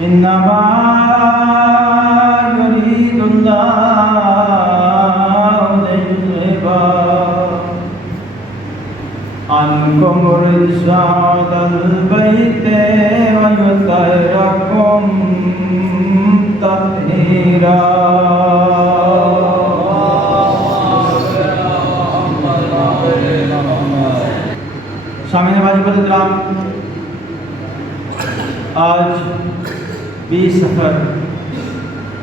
إنما يريد الله ليذهب عنكم الرجس أهل البيت ويطهركم تطهيرا. سامعین واجب احترام، آج 20 صفر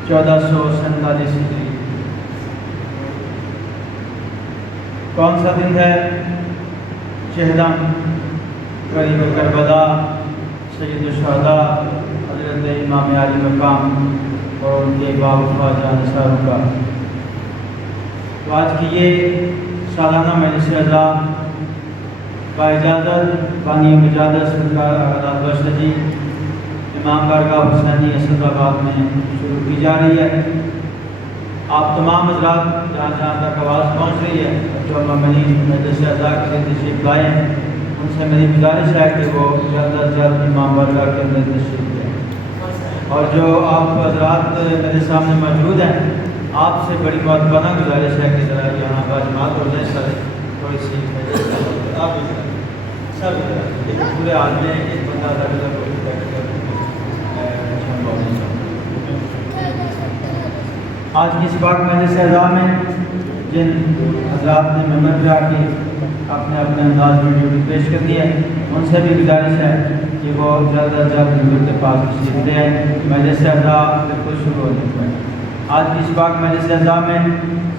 1447 ہجری کون سا دن ہے؟ شہدم قریب کربلا سید الشہداء حضرت امام علی مقام اور ان کے باب خواجہ انصار کا. تو آج کی یہ سالانہ مجلس اعزا با اجازت بانی مجادس سرکار اعلیٰ بشتجی امام بارگاہ حسینی اسد آباد میں شروع کی جا رہی ہے. آپ تمام حضرات جہاں جہاں تک آواز پہنچ رہی ہے، جو ممنین مجلس اعزا کے تشریف لائے ہیں، ان سے میری گزارش ہے کہ وہ جلد از جلد امام بارگاہ کے اندر تشریف لائیں. اور جو آپ حضرات میرے سامنے موجود ہیں، آپ سے بڑی معتبانہ گزارش ہے کہ ذرا یہاں باجماعت ہو جائے، سارے تھوڑی سی سب پورے عالم میں ایک بندہ آج کی اس پاک مجلس اعزا میں جن حضرات نے ممبر پہ آ کے اپنے اپنے انداز میں ڈیوٹی پیش کرنی ہے، ان سے بھی گزارش ہے کہ وہ جلد از جلد حضور کے پاس تشریف لے آئیں. مجلس اعزا بالکل شروع ہونے پر آج کی اس پاک مجلس اعزا میں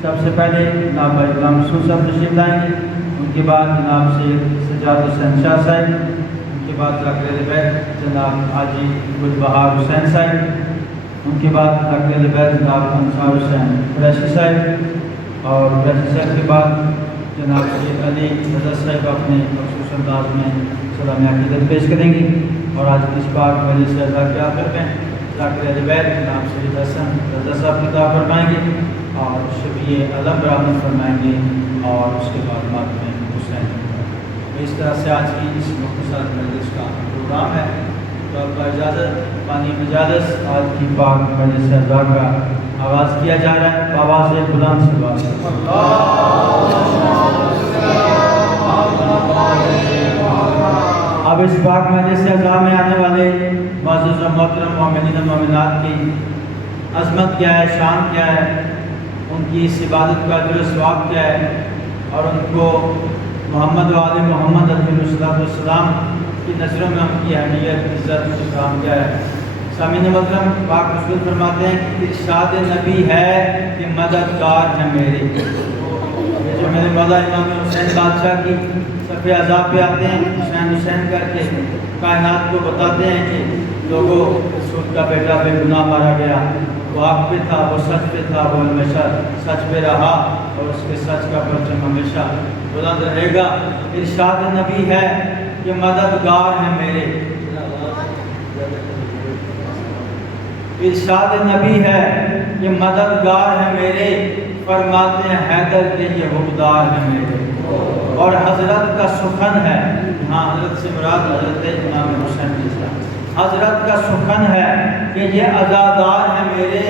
سب سے پہلے جناب غلام مسعود صاحب تشریف لائیں گے. ان کے بعد جناب سید سجاد حسین شاہ صاحب، ان کے بعد ذاکر بیت جناب حاجی گل بہار حسین صاحب، ان کے بعد ذاکر بیت جناب انصار حسین قریشی صاحب، اور قریشی صاحب کے بعد جناب سید علی حضرت صاحب اپنے مخصوص انداز میں سلام عقیدت پیش کریں گی. اور آج کی اس پاک مجلس اعزا کے آخر میں ذاکر بیت جناب سید حسن رضا صاحب خطاب فرمائیں گے اور شفیع علم برآمد فرمائیں گے، اور اس کے بعد میں حسین. اس طرح سے آج کی اس مختصر مجلس کا پروگرام ہے. تو اب اجازت پانی مجالس آج کی پاک مجلس اعزا کا آغاز کیا جا رہا ہے. آواز بلند سے بات. اب اس پاک مجلس اعزا میں آنے والے معزز و محترم مومنین و مومنات کی عظمت کیا ہے، شان کیا ہے، ان کی اس عبادت کا اجر و ثواب کیا ہے، اور ان کو محمد و آل محمد علیہ السلام کی نظروں میں ان کی اہمیت، عزت، اکرام کیا ہے. سامعین محترم، پاک رسول فرماتے ہیں کہ ارشاد نبی ہے کہ مددگار ہیں میرے. یہ جو میرے مولا امام حسین بادشاہ کی صفحہ عذاب پہ آتے ہیں، حسین حسین کر کے کائنات کو بتاتے ہیں کہ لوگوں رسول کا بیٹا بے گناہ مارا گیا، وہ حق پہ تھا، وہ سچ پہ تھا، وہ ہمیشہ سچ پہ رہا، اور اس کے سچ کا پرچم ہمیشہ بلند رہے گا. ارشاد نبی ہے کہ مددگار ہیں میرے. ارشاد نبی ہے کہ مددگار ہیں میرے، فرماتے ہیں حیدر کے یہ حقدار ہیں میرے. اور حضرت کا سخن ہے، ہاں حضرت سے مراد حضرت امام حسین اسلام، حضرت کا سخن ہے کہ یہ عزادار ہیں میرے،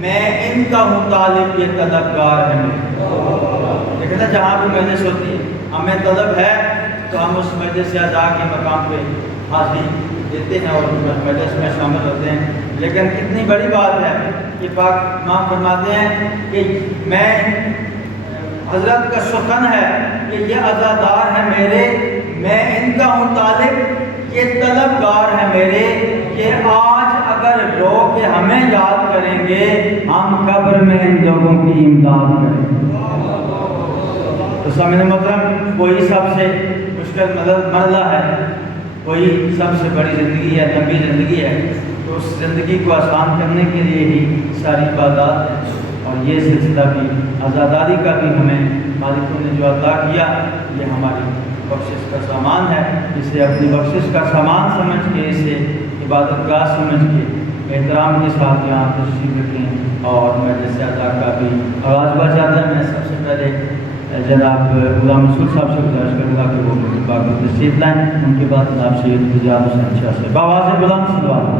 میں ان کا ہوں طالب، یہ طلبگار ہیں میرے. لیکن جہاں بھی مجلس ہوتی ہے، ہمیں طلب ہے تو ہم اس مجلس اعزا کے مقام پہ حاضری دیتے ہیں اور مجلس میں شامل ہوتے ہیں. لیکن کتنی بڑی بات ہے کہ پاک امام فرماتے ہیں کہ میں حضرت کا سخن ہے کہ یہ عزادار ہیں میرے، میں ان کا ہوں طالب، یہ طلبگار ہیں میرے، کہ آج اگر رو کے ہمیں یاد کریں گے، ہم قبر میں ان لوگوں کی امداد کریں گے. تو سامعین محترم، وہی سب سے مشکل مرحلہ ہے، وہی سب سے بڑی زندگی ہے، لمبی زندگی ہے. تو اس زندگی کو آسان کرنے کے لیے ہی ساری عبادات ہیں، اور یہ سلسلہ بھی عزاداری کا بھی ہمیں مالکوں نے جو عطا کیا، یہ ہماری بخشش کا سامان ہے. اسے اپنی بخشش کا سامان سمجھ کے، اسے عبادت گاہ سمجھ کے احترام کے ساتھ یہاں تشریف رکھیں. اور مجلس اعزا کا بھی آغاز ہوا جاتا ہے. میں سب سے پہلے جناب غلام مسعود صاحب سے گزارش کروں گا کہ وہ میری بات میں تشریف لائیں. ان کے بعد جناب سید سجاد حسین شاہ سے بآواز بلند سلوات.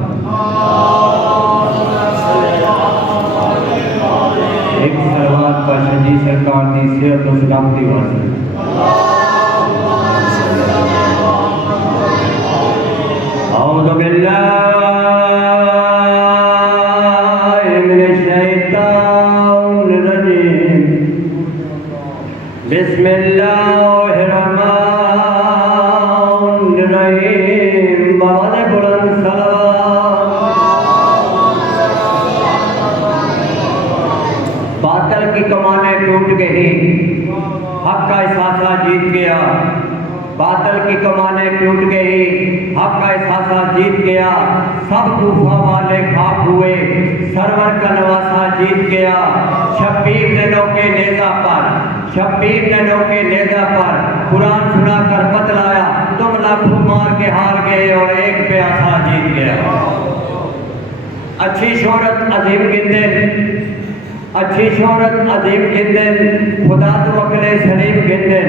پاک کی صحت و سلامتی واسطے اعوذ باللہ من الشیطان الرجیم بسم اللہ الرحمن الرحیم بابا بلند صلوات باطل کی کمانیں ٹوٹ گئی حق کا احساسہ جیت گیا باطل کی کمانیں ٹوٹ گئی حق کا احساسہ جیت گیا سب کوفہ والے خاک ہوئے سرور کا نواسہ جیت گیا شبیر نے نوکے نیزہ پر قرآن سنا کر بتلایا تم لاکھوں مار کے ہار گئے اور ایک پیاسا جیت گیا اچھی شہرت عظیم گندن خدا تو اکلے سلیم گندن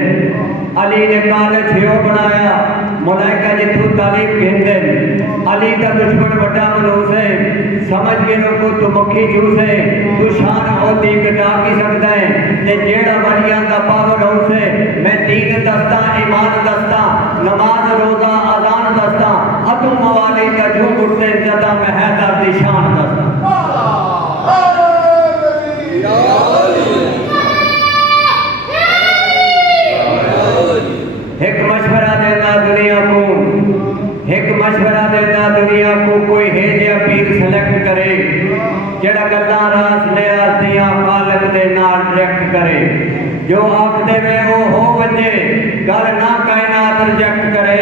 علی نے کالج ہیو بنایا ملائکہ جتو تعلیم گندن علی کا دشمن بٹا ملوس ہے سمجھ کے کو تو مکھی جوس ہے تو شان ہوتی کٹا کی سکتا ہے تے جیڑا بنیاں دا پاور ہاؤس ہے میں دین دستا ایمان دستا نماز روزہ اذان دستا اتو موالی کا جو گھٹنے زدہ میں حیدر دی شان دستا ایک مشورہ دینا دنیا کو کوئی ہے جیا پیر سلیکٹ کرے جڑا گلاں راس نیاز دیاں خالق دے نال ڈائریکٹ کرے جو آنکھ دے وے وہ ہو ونجے گل نہ کائنات ریجیکٹ کرے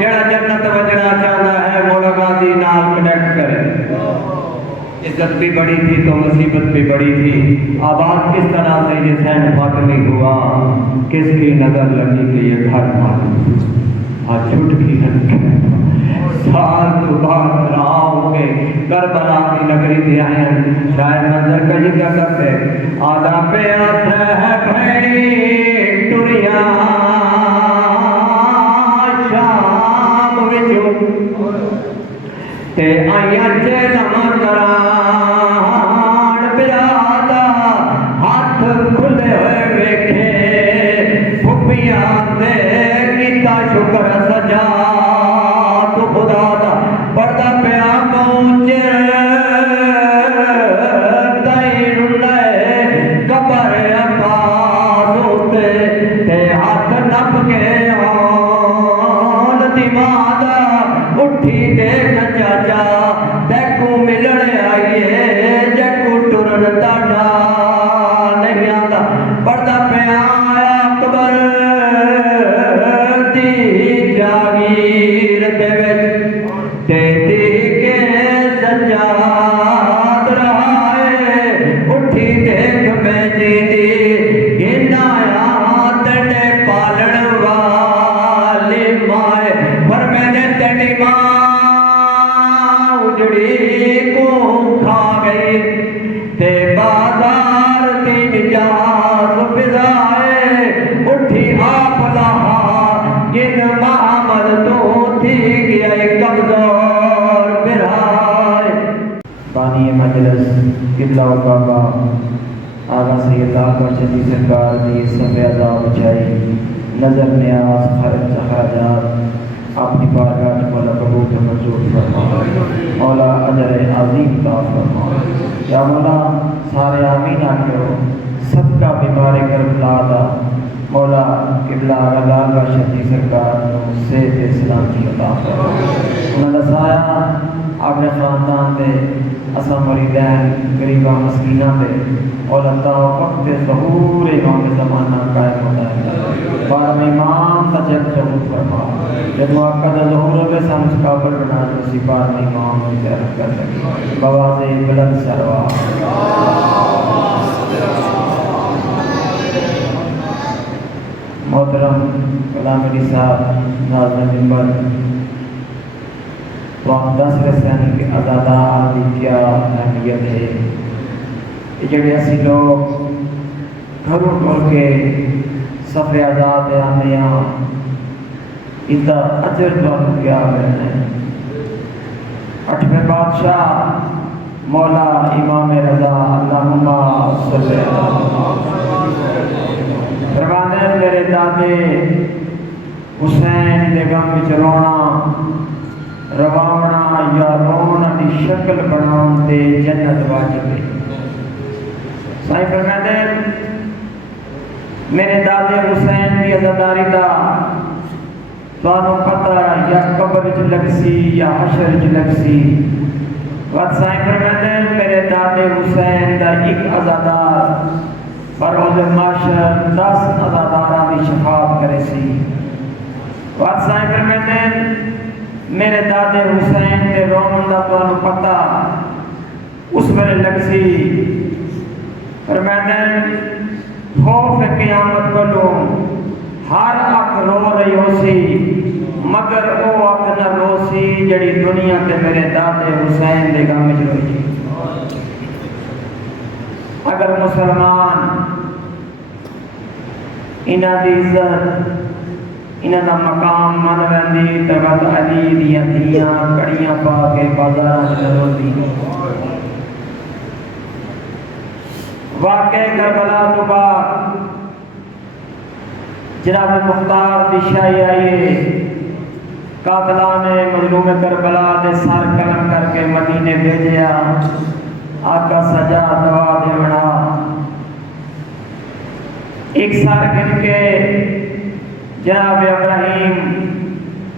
جڑا جنت وجنا چاہتا ہے مولا غازی نال کنیکٹ کرے عزت بھی بڑی تھی تو مصیبت بھی بڑی تھی آباد کس طرح سے یہ سین فاطمی ہوا کس کی نظر لگی کہ یہ گھر مالی چھٹ کی رکھے سال تو بعد راؤ کے کربلا کی نگری دے آئے شاید منظر کجی کیا کرتے آدھا پہ آتھا ہے بھائی ٹوریا شام وچو تے آئیاں چیلم کران برادا ہاتھ کھلے ہوئے ویکھے پھپیاں دے کیتا شکر سجا تو خدا دا بڑا پیا پہنچے تین لے قبر عباس ہوتے تے ہاتھ نپ کے آن دیمادا اٹھی دیکھ چاچا دیکھو ملنے آئیے جیکو ٹرن تاڑا نہیں آدھا بڑا پیا اکبر دی جاگیر دے وچ تے دی کے سجاد رہائے اٹھی دیکھ میں جی دی گنایا تڑے پالن والی مائے پر میں نے تڑی ماں اجڑی کو کھا گئی تے بازار دی نجات فضائے اٹھی آپ لہا جن محمد تو تھی گیا کمزور برائے بانی مجلس قبلہ و بابا آغا سید آقا شدی سرکار دی سفے عذاب چاہی نظر نیاز خرچ خراجات اپنی بارگاہ مولا قبول و منظور فرما مولا اجر عظیم عطا فرما یا مولا سارے آمین آکھو سب کا بیمار کربلا دا مولا قبلہ لال شدی سرکار صحت سلامتی عطا فرما انہاں دا سایہ اپنے خاندان دے اساں مریدین غریباں مسکیناں دے اور اللہ وقت ظہور امام زمانہ قائم ہوتا ہے بارم امام تجد ظہور فرما جب موقع دا ظہور ہوئے سامس قابل بنا نسی بارم امام میں زیارت کر سکے بواز بلند سروا محترم غلام علی صاحب ناظرین منبر تو ہم دس رسانی کے عدادات کی کیا اہمیت ہے یہ جب ایسی لوگ گھروں گھر کے صفحے آزاد آنے ان کا اجر دعا کیا ہے 8ویں بادشاہ مولا امام رضا اللہم صلی اللہ علیہ وسلم فرماتے ہیں میرے دادے حسین دے غم وچ رونا رواونا یا رونا دی شکل بناؤن تے جنت واجب ہے سائیں فرماتے ہیں میرے دادے حسین دی عزاداری دا تانوں پتہ یا قبر وچ لگسی یا حشر وچ لگسی وقت سائیں فرماتے ہیں میرے دادے حسین دا ایک عزادار بروز معاشر 10 عزاداراں دی شفاعت کرے سی وقت سائیں فرماتے ہیں میرے دادے حسین دے رومن دا تانوں پتہ اس ویلے لگسی فرماتے ہیں خوف قیامت کو ہر اکھ رو رہی ہو سی مگر او اکھ نہ رو سی جڑی دنیا تے میرے دادے حسین دے غم وچ روئی اگر مسلمان انہاں دی عزت انہاں دا مقام من ویندی تے وقت علی دیاں دھیاں کڑیاں پا کے بازاراں وچ روندی واقعہ کربلا تو بعد جناب مختار دی شاہی آئیے قاتلان مظلوم کربلا دے سر قلم کر کے مدینے بھیجیا آقا سجا دعا دے بنا ایک سر گن کے جناب ابراہیم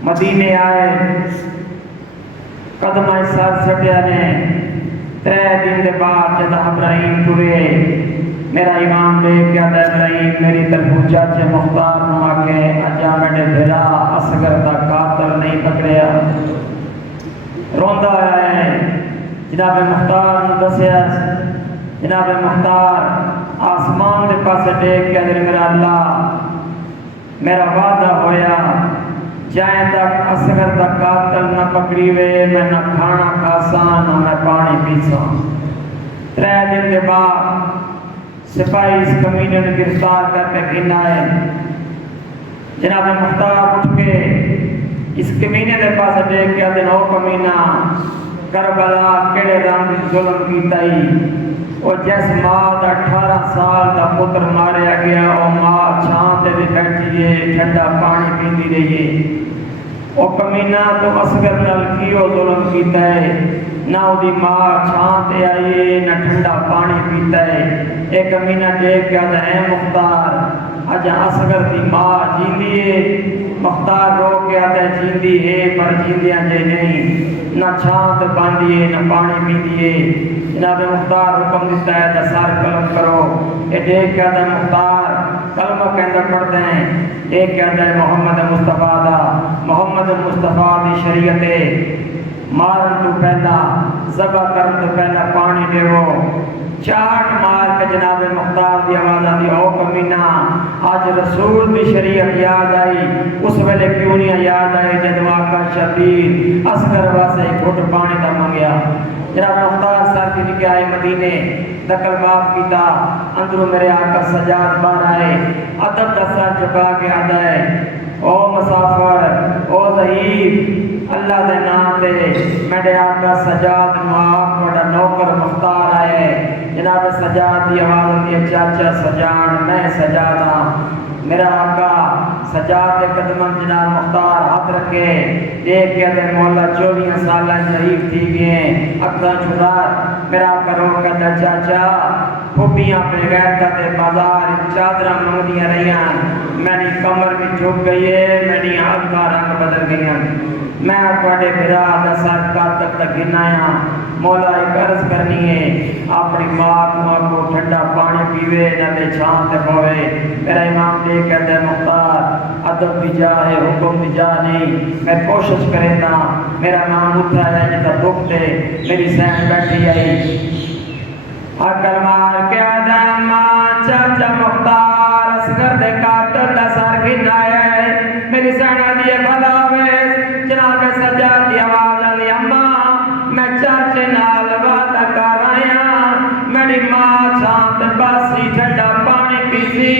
مدینے آئے قدمہ سر سٹیا نے 3 دن دے بعد جب ابراہیم ٹرے میرا امام دیکھ کیا تھا ابراہیم میری طرف چاچے مختار نو آکے اجا میڈے بھیرا اصغر دا قاتل نہیں پکڑیا روندہ ہے جناب مختار نو دسیا جناب مختار آسمان دے پاسے دیکھ کے دل میرا اللہ میرا وعدہ ہویا جائیں تک اصغر دا قاتل نہ پکڑی وے میں نہ کھانا کھاسا نہ میں پانی پیسا 3 دن کے بعد سپاہی اس کمینے نے گرفتار کر کے گھنائے جناب مختار اٹھ کے اس کمینے دے پاس دیکھ کے دن او کمینہ کربلا کڑے رنگ ظلم کیتا ہی اور جیس ماں دا 18 سال دا پتر ماریا گیا او ماں چھان دے بھی بیٹھی ہے ٹھنڈا پانی پیندی رہی ہے او کمینہ تو اصغر نال کیو ظلم کیتا ہے نہ او دی ماں چھان تے آئی نہ ٹھنڈا پانی پیتا ہے ایک کمینہ دیکھ کے آدھا اے مختار اجا اصغر دی ماں جیندی ہے مختار رو کے آدھا جیندی ہے پر جیندیاں جے نہیں نہ چھان تے باندھی ہے نہ پانی پیندی ہے جناب مختار حکم دیتا ہے دا سار قلم کرو اے دیکھ کے آدھا مختار کلمہ کے اندر پڑھتے ہیں دیکھ کے آدھا محمد مصطفیٰ دا محمد مصطفیٰ دی شریعت مارن تو پہلا ذبح کرن تو پہلا پانی دیو چاٹ مار کے جناب مختار دی آواز آتی او کمینہ آج رسول دی شریعت یاد آئی اس ویلے کیوں نہیں یاد آئی جب آقا شبیر اصغر واسے گھٹ پانی دا منگیا جناب مختار سر کی نکے آئے مدینے دکل باپ کیتا اندروں میرے آقا سجاد بار آئے ادب دا سر جھکا کے آدھا ہے او مسافر او ضعیف اللہ دے نام دے میرے آقا سجاد نواب بڑا نوکر مختار آئے جناب سجاد دی آواز دی چاچا سجان میں سجادا میرا آقا سجاد دے قدمن جناب مختار ہاتھ رکھے دیکھ کے دے مولا 24 سالہ شریف تھی گئے اکھا چھڑات میرا آقا رو کا دے چاچا پھوپیاں پہ غیرتا دے بازار چادرہ منگدیاں رہیاں میں نے کمر بھی جھک گئی ہے میں نے آقا رنگ بدل گئی میں اپنے برا دا سر قاتل تک گنایا مولا ایک عرض کرنی ہے اپنی ماں کو ٹھنڈا پانی پیوے نہ دے چھان تے پوے میرا امام دے کہتے ہیں مختار ادب بھی جا ہے حکم بھی جا نہیں میں کوشش کرے نا میرا نام اٹھا ہے جتا دکھ دے میری سین بیٹھی آئی اکل مار کے آدم چاچا مختار اصغر دے قاتل دا سر گنایا ہے میری سینہ دیئے بھلا ہوئے جناب سجاد دی آواز علی اماں میں چاچے نال وعدہ کر آیا میری ماں چھانت باسی ٹھنڈا پانی پیسی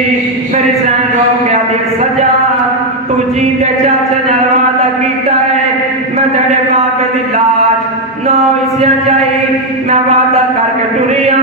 میری سین رو کے آدھی سجاد تو جیتے چاچے نال وعدہ کیتا ہے میں تیرے باپ دی لاش نو اسیا جائی میں وعدہ کر کے ٹریاں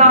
9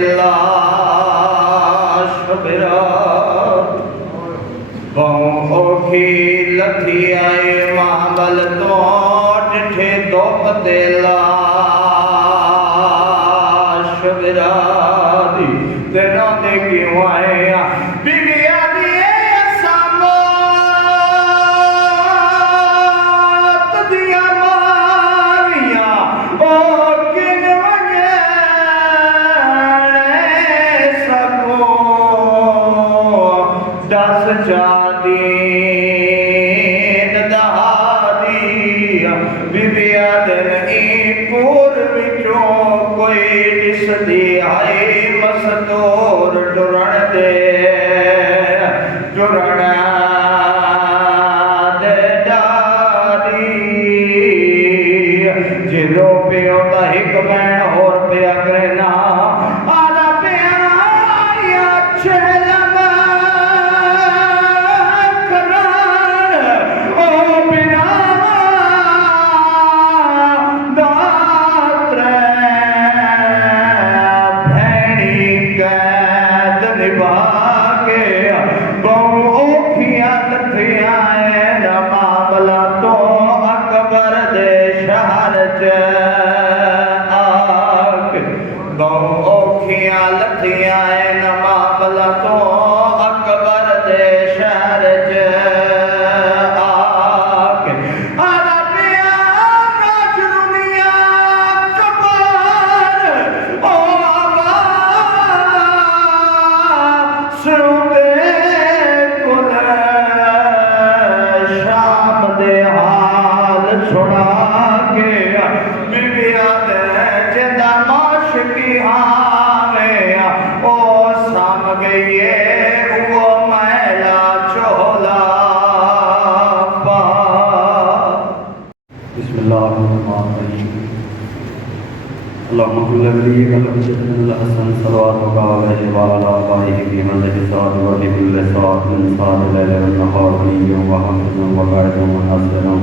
لاش برات بہوں اوکھی لتھی آئے مابل تو ڈٹھے دوپتے لاش برات تیروں دے کیوں آئے بیویا دیئے سامات دیا ماریا او کن وگے سکو دس چادین دہادی بیویا دن ای پور وچوں کوئی ڈس دی آئی مصدور ڈرن دے ڈاری جلو پیو تا ہک بین اور پیا کرنا آدھا پیا یا چھلم کران او بنا داتر بھینی قید نبھا کے بہو اوکھیاں لتھیاں معاملہ تو اکبر دے شہر آگ بہو اوکھیاں لتھیاں معاملہ تو اکبر دے شہر آگ آدھا پیا راج دنیا کبار او آبا سروتے کل شام دے حال چھوڑا کے بیویا دے جندہ معاشقی ہامیں او سام گئیے وہ میلا چولا پا بسم اللہ الرحمن الرحیم اللہم صل علی سیدنا الحسن صلوات علیہ وعلی آلہ فی منزل سعد و فی کل ساعت من ساعت اللیل والنہار ولیا وحمدا وقائدا وناصرا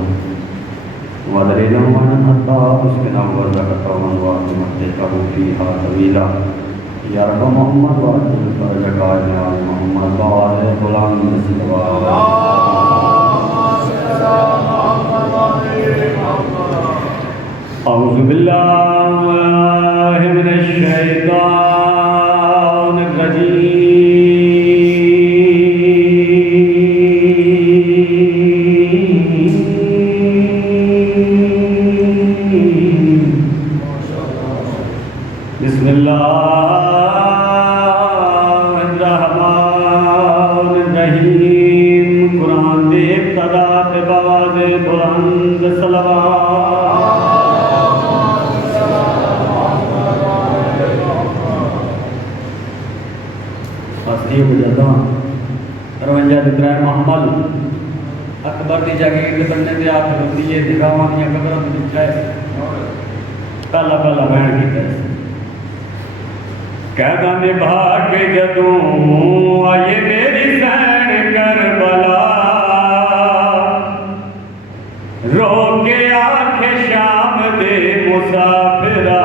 ودلیلا ونحتا مسکنا ورزقتا وانوات مہدکہ فیہا طویلا یا رب محمد وعجل فرجک آئین آل محمد وعلى غلام صلوات أعوذ بالله من الشيطان الرجيم بسم الله الرحمن الرحيم قرآن دے ابتدا پہ بآواز بلند صلوات روانجہ دترائے محمل اکبر دی جاگیر دے بننے دے آخر ہوتی ہے دکھاوان یا قبرہ دے دکھائے پہلا پہلا بہن کی تیسے قیدہ نبھا کے جدوں آئے میری سین کربلا رو کے آنکھ شام دے مسافرہ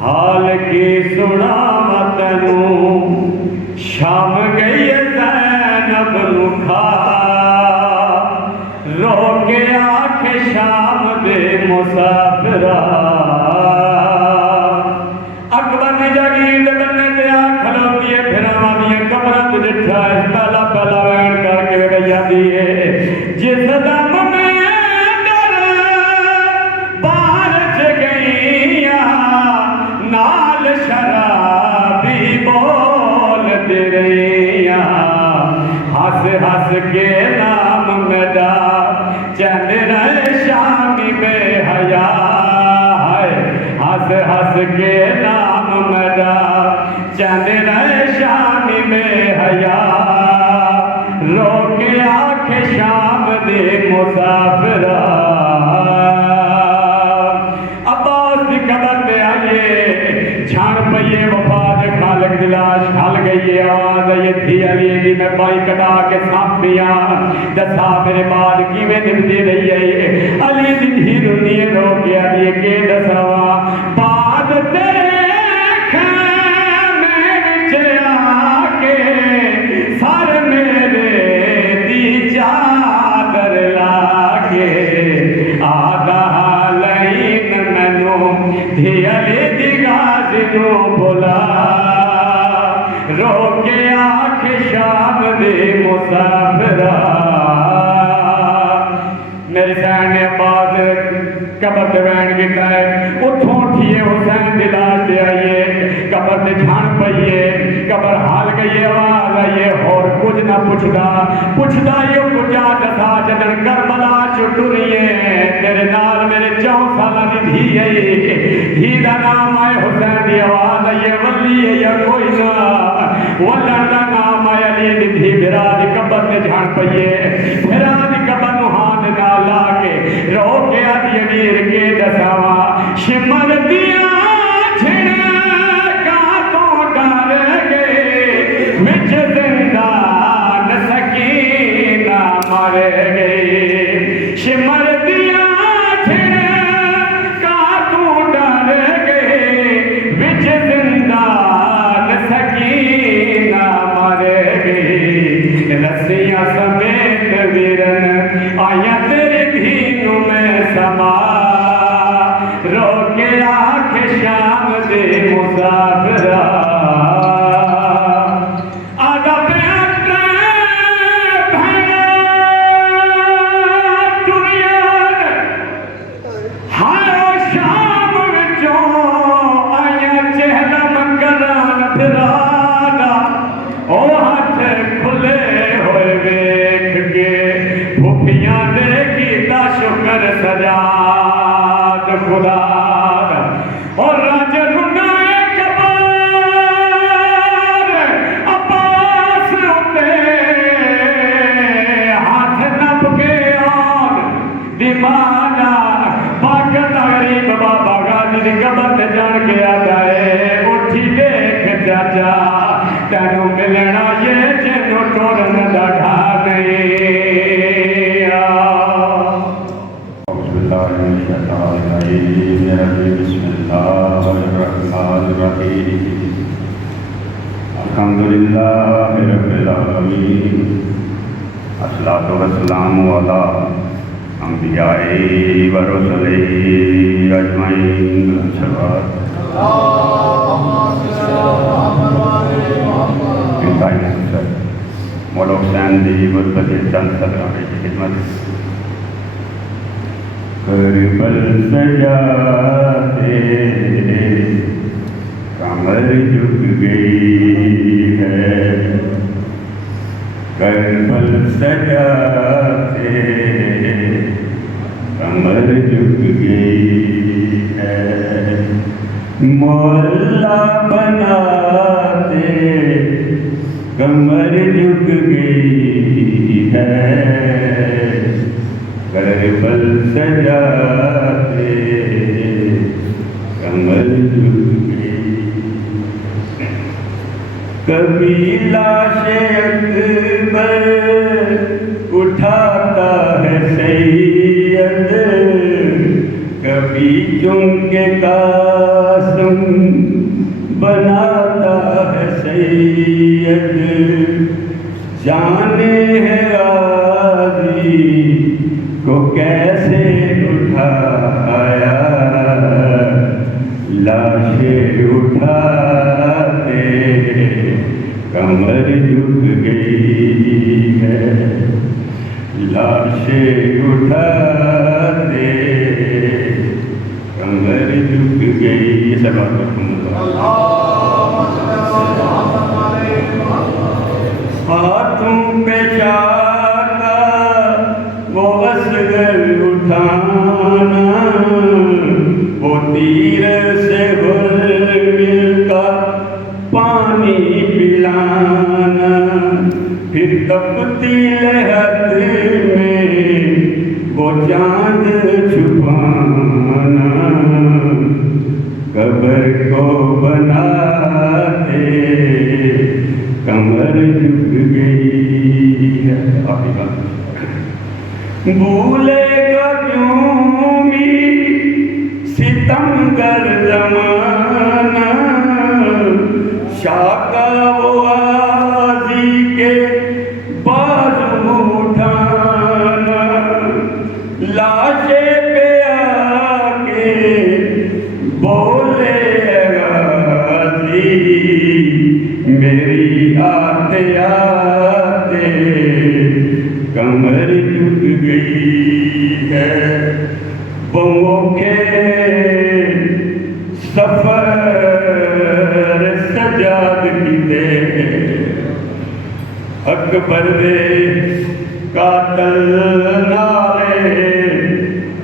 حال کی سنا متنوں شام گئی زینب لکھا رو کے آنکھ شام دے مسافرہ اکبر نے جاگیر دے بننے دے آنکھ کھلوتی ہے پھر آمانی قبرت جٹھا ہے پہلا پہلا وین کر کے گیا دیئے جس دم میں در بارچ گئیاں نال شرابی بول دے رہیاں ہس ہس کے نام میرا چند رہے شامی بے حیا ہے ہس ہس کے نام میرا چند رہے شامی بے حیا رو کے آنکھ شام دے مسافرہ عباس کی قبر پہ آئیے جھان پئیے وفا دے خالق دلاش کھال گئی آواز یہ تھی علی دی میں بائی کٹا کے سانپ دیا دسا میرے بعد کیویں نبدی رہی ہے علی دی دھی رنی رو کے علی کے دسا بعد تیرے دھیالے دیگاز نو بلا رو کے آنکھ شام دے مسافرہ میرے سین عباس قبر دے وین گیتا ہے اتھوں ٹھیے حسین دلاش دے آئیے قبر دے جھان پئیے قبر حال گئیے آواز آئیے اور کچھ نہ پوچھدا یہ کچھا دسا جدن کربلا چھٹو رہی ہے تیرے نال میرے 4 سالہ دی دھی ہے دھی دا نام آئے حسین دی آواز آئیے ولی ہے یا کوئی نہ ولن دا نام آئے علی دی دھی بھرا دی قبر دے جھان پئیے بھرا دی قبر نوحان نہ لا کے رو کے آدھی امیر کے دساوا شمر دیا چھڑکا تو ڈر گئے وچ زندان سکینہ مر گئے شمر دیا چھڑکا تو ڈر گئے وچ زندان سکینہ مر گئے رسیاں سمیت ویرن آیا تیرے دھینوں میں سما رو کے آنکھ شام دے مسافرہ آدھا پیٹر بھیڑا دنیا ہر شام وچوں آیا چہلم کران پھرانا او ہاتھ کھلے ہوئے ویکھ کے بھوپیاں دے کیتا شکر سجاد خدا اور راج رنائے کبار عباس ہوتے ہاتھ نپ کے آن دیمانا باقر غریب بابا غازی دی قبر تے جان کے آتا ہے اٹھی دیکھ چاچا تینوں ملنا یہ جنوں ٹورن دا ڈھا نہیں بسم اللہ الرحمن الرحیم الحمدللہ رب العالمین الصلاۃ والسلام علی انبیاء و رسل اجمعین مولا حسین دی غربت چند صدران کی خدمت کربل سجاتے کمر جھک گئی ہے کربل سجاتے کمر جھک گئی ہے مولا بناتے کمر جھک گئی ہے کربل سجاتے کمر جھک گئی کبھی لاش اکبر اٹھاتا ہے سید کبھی چن کے قاسم بناتا ہے سید جانے ہے غازی کو کیسے اٹھایا لاشیں اٹھاتے کمر جھک گئی ہے لاشیں اٹھاتے کمر جھک گئی یہ سب ہاتھوں پہ چاہتا وہ اصغر اٹھانا وہ تیر سے مل کا پانی پلانا پھر تپتی لہت میں وہ چاند چھپانا قبر کو بناتے کمر جھک گئی ہے بھولے گا کیوں بھی ستم گر زمانہ شاکا وہ آزی کے بازو اٹھانا لاشے پہ آ کے سفر سجاد کیتے اکبر دے قاتل نالے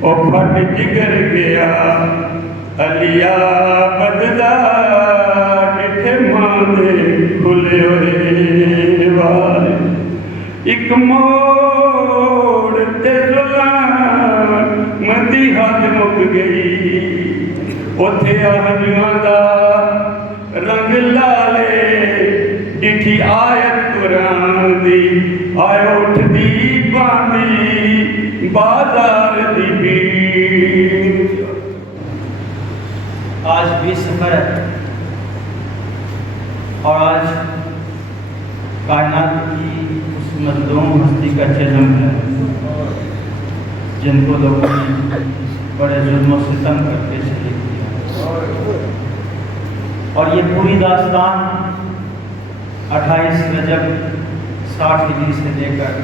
او پھٹ جگر گیا علی بددا کٹھے ماں دے کھلے ہوئے وار ایک موڑ تے ظلم مندی حد مک گئی اوتھے آہنیاں دا رنگ لالے ڈٹھی آیت قرآن دی آئے اٹھ دی باندی بازار دی بھیڑ آج بھی سفر ہے اور آج کائنات کی اس مظلوم ہستی کا چلم ہے جن کو لوگوں نے بڑے ظلم و ستم کر کے شہید کیا اور یہ پوری داستان 28 رجب 60 ہجری سے لے کر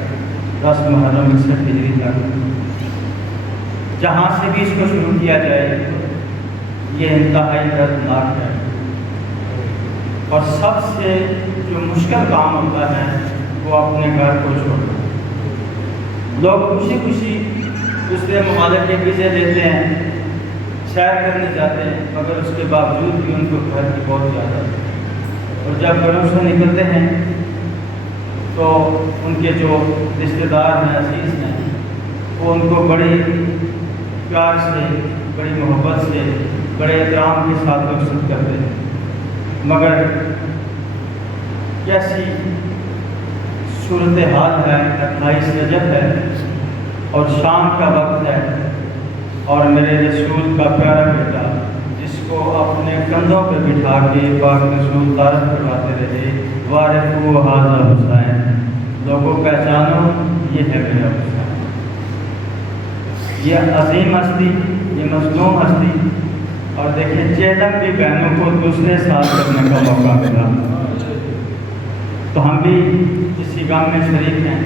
10 محرم 61 ہجری تک جہاں سے بھی اس کو شروع کیا جائے یہ انتہائی دردناک ہے اور سب سے جو مشکل کام ہوتا ہے وہ اپنے گھر کو چھوڑنا لوگ خوشی خوشی دوسرے ممالک کے ویزے لیتے ہیں سیر کرنے جاتے ہیں مگر اس کے باوجود بھی ان کو گھر کی بہت زیادہ ہے اور جب گھروں سے نکلتے ہیں تو ان کے جو رشتہ دار ہیں عزیز ہیں وہ ان کو بڑے پیار سے بڑی محبت سے بڑے احترام کے ساتھ رخصت کرتے ہیں مگر کیسی صورتحال ہے 28 رجب ہے اور شام کا وقت ہے اور میرے رسول کا پیارا بیٹا جس کو اپنے کندھوں پہ بٹھا کے پاک رسول تعارف کرواتے رہے وارث و حاضر حسین لوگوں پہچانو یہ ہے میرا حسین یہ عظیم ہستی یہ مظلوم ہستی اور دیکھیں چیتن بھی بہنوں کو دوسرے ساتھ کرنے کا موقع ملا تو ہم بھی اسی غم میں شریک ہیں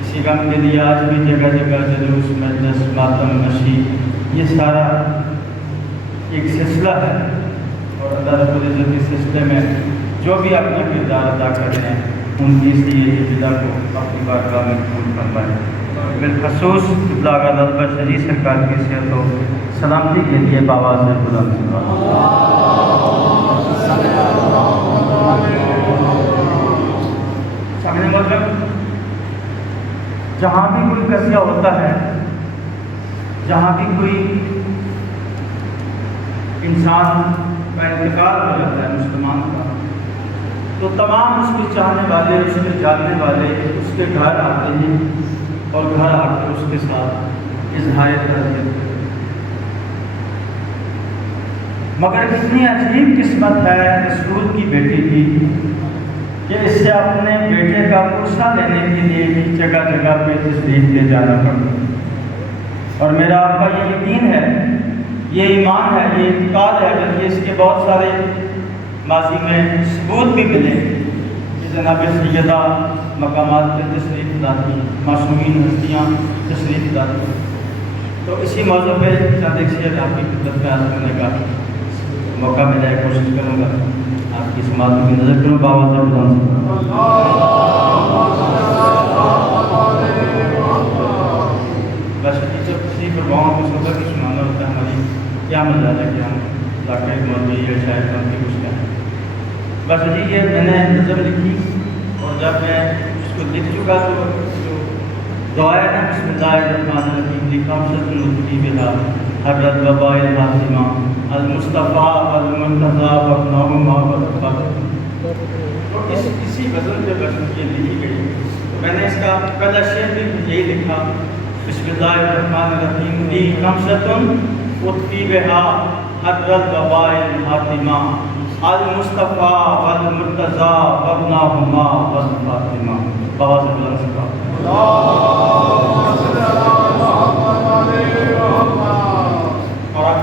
اسی غم کے لیے آج بھی جگہ جگہ جلوس مجلس ماتم نشی یہ سارا ایک سلسلہ ہے اور اللہ رب العزت اس سلسلے میں جو بھی اپنا کردار ادا کر رہے ہیں ان کی اسی ابتدا کو اپنی بارگاہ میں قبول فرمائیں بالخصوص قبلہ غالب بشری سرکار کی صحت و سلامتی کے لیے بآواز بلند سامنے مطلب جہاں بھی کوئی قضیہ ہوتا ہے جہاں بھی کوئی انسان کا انتقال ہو جاتا ہے مسلمان کا تو تمام اس کے چاہنے والے اس کے جاننے والے اس کے گھر آتے ہیں اور گھر آ کر اس کے ساتھ اظہار تعزیت کرتے ہیں مگر اتنی عجیب قسمت ہے رسول کی بیٹی کی کہ اس سے اپنے بیٹے کا پرسہ لینے کے لیے بھی جگہ جگہ پہ تشریف لے جانا پڑتا اور میرا آپ کا یہ یقین ہے یہ ایمان ہے یہ اعتقاد ہے بلکہ اس کے بہت سارے ماضی میں ثبوت بھی ملے کہ جناب سیدہ مقامات پہ تشریف لاتی معصومین ہستیاں تشریف لاتی تو اسی موضوع پہ چند ایک شعر آپ کی خدمت میں عرض کرنے کا موقع ملا ہے کوشش کروں گا آپ کی سماعت کی نظر کروں بابا بس جب کسی پر گاؤں کو سفر کی سنانا ہوتا ہے ہماری کیا مزاج ہے کہ ہم لاکھ موضوع یا شاید ہم کی کچھ کہیں بس جی یہ میں نے نظم لکھی اور جب میں اس کو لکھ چکا تو جو دعائیں ہیں بسم اللہ الرحمن الرحیم لکھا شد بلا حضرت وباء الحاطمہ المصطفیٰ المرتضیٰ وابنہما والفضل تو اسی غزل پہ بس یہ لکھی گئی تو میں نے اس کا پہلا شعر بھی یہی لکھا بسم اللہ الرحمن الرحیم لی خمسۃ اطفی بہا حضرت وباء الحاطمہ المصطفیٰ والمرتضیٰ وابنہما والفاطمہ بہت بلند سکا اور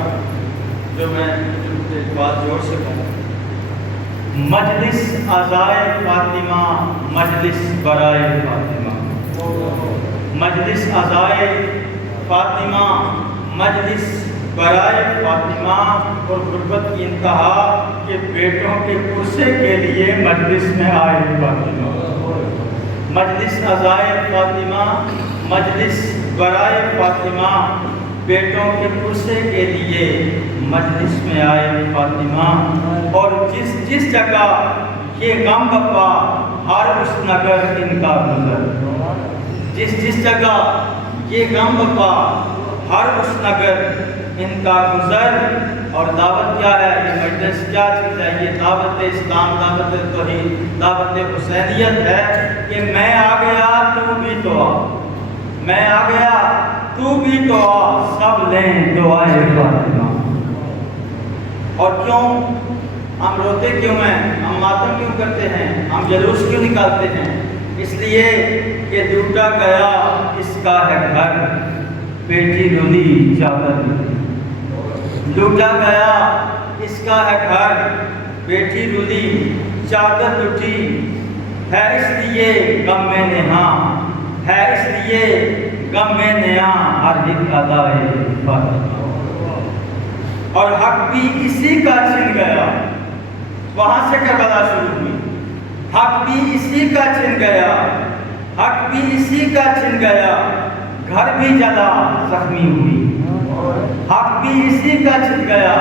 جو میں ایک بات جوڑ سکوں مجلس عزائے فاطمہ مجلس برائے فاطمہ مجلس عزائے فاطمہ مجلس برائے فاطمہ اور غربت کی انتہا کہ بیٹوں کے پرسے کے لیے مجلس میں آئے فاطمہ، مجلس عزائے فاطمہ، مجلس برائے فاطمہ، بیٹوں کے پرسے کے لیے مجلس میں آئے فاطمہ۔ اور جس جس جگہ یہ غم بپا ہر اس نگر ان کا گزر، جس جس جگہ یہ غم بپا ہر اس نگر ان کا گزر۔ اور دعوت کیا ہے؟ یہ مجلس کیا چیز ہے؟ یہ دعوت اسلام، دعوت توحید، دعوت حسینیت ہے کہ میں آ گیا تو بھی تو آ، میں آ گیا تو بھی تو آ، سب لیں دعائے فاطمہ۔ اور کیوں ہم روتے کیوں ہیں، ہم ماتم کیوں کرتے ہیں، ہم جلوس کیوں نکالتے ہیں؟ اس لیے کہ لوٹا گیا اس کا ہے گھر، بیٹی رولی چادر لٹی، لوٹا گیا اس کا ہے گھر، بیٹی رولی چادر لٹی، ہے اس لیے غم میں نہاں، ہے اس لیے غم میں نہاں ہر ایک ادائے فاطمہ۔ اور حق بھی اسی کا چھن گیا، وہاں سے کربلا شروع ہوئی، حق بھی اسی کا چھن گیا، حق بھی اسی کا چھن گیا، گھر بھی جلا زخمی ہوئی، حق بھی اسی کا چھن گیا،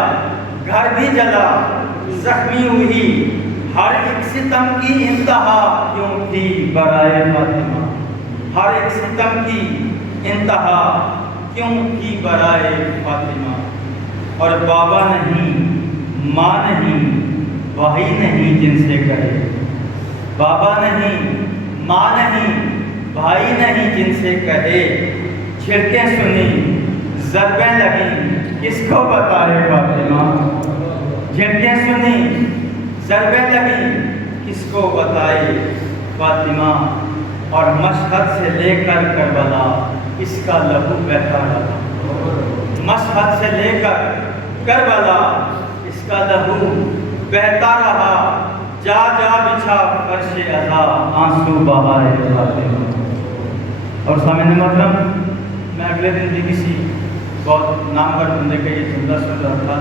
گھر بھی جلا زخمی ہوئی، ہر ایک ستم کی انتہا کیوں تھی برائے فاطمہ، ہر ایک ستم کی انتہا کیوں تھی برائے فاطمہ۔ اور بابا نہیں، ماں نہیں، بھائی نہیں جن سے کہے، بابا نہیں، ماں نہیں، بھائی نہیں جن سے کہے، چھڑکیں سنی ضربیں لگیں کس کو بتائے فاطمہ، چھڑکیں سنی ضربیں لگیں کس کو بتائے فاطمہ۔ اور مشہد سے لے کر کربلا اس کا لہو بہتا رہا، مشہد سے لے کر کربلا اس کا لہو بہتا رہا، جا جا بچھا فرش عزا آنسو بہائے فاطمہ۔ اور سامعین محترم، میں اگلے دن بھی کسی بہت نامور بندے کا یہ جملہ سن رہا تھا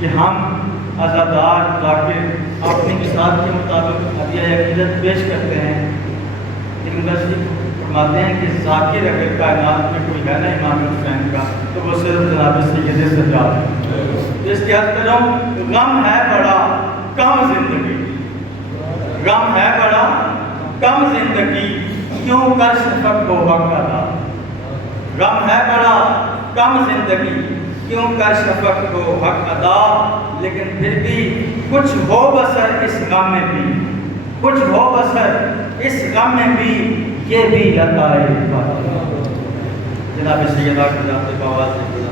کہ ہم عزادار ذاکر اپنی مثال کے مطابق عطیہ عقیدت پیش کرتے ہیں، لیکن بس یہ فرماتے ہیں کہ ذاکر اگر کائنات میں کوئی ہے نا امام حسین کا تو وہ صرف جناب سید سجاد ہے۔ اس کی حد کروں، غم ہے بڑا کم زندگی، غم ہے بڑا کم زندگی، کیوں کر شفق کو وقت ادا، غم ہے بڑا کم زندگی، کیوں کر شفق کو حق ادا۔ لیکن پھر بھی کچھ ہو بسر اس غم میں بھی، کچھ ہو بسر اس غم میں بھی، یہ بھی عطائے فاطمہ۔ جناب سیدہ کی ذات بآواز سے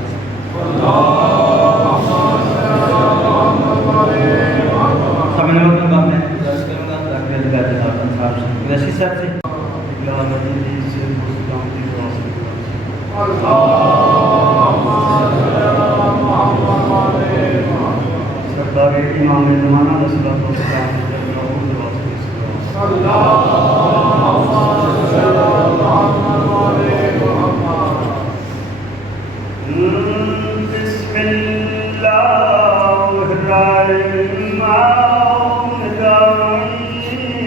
سامنے وقت بات ہے درس کروں گا تاکہ اللہ جناب انصار سے رشید صاحب سے سردار امام زمانہ رسول بسم اللہ الرحمن الرحیم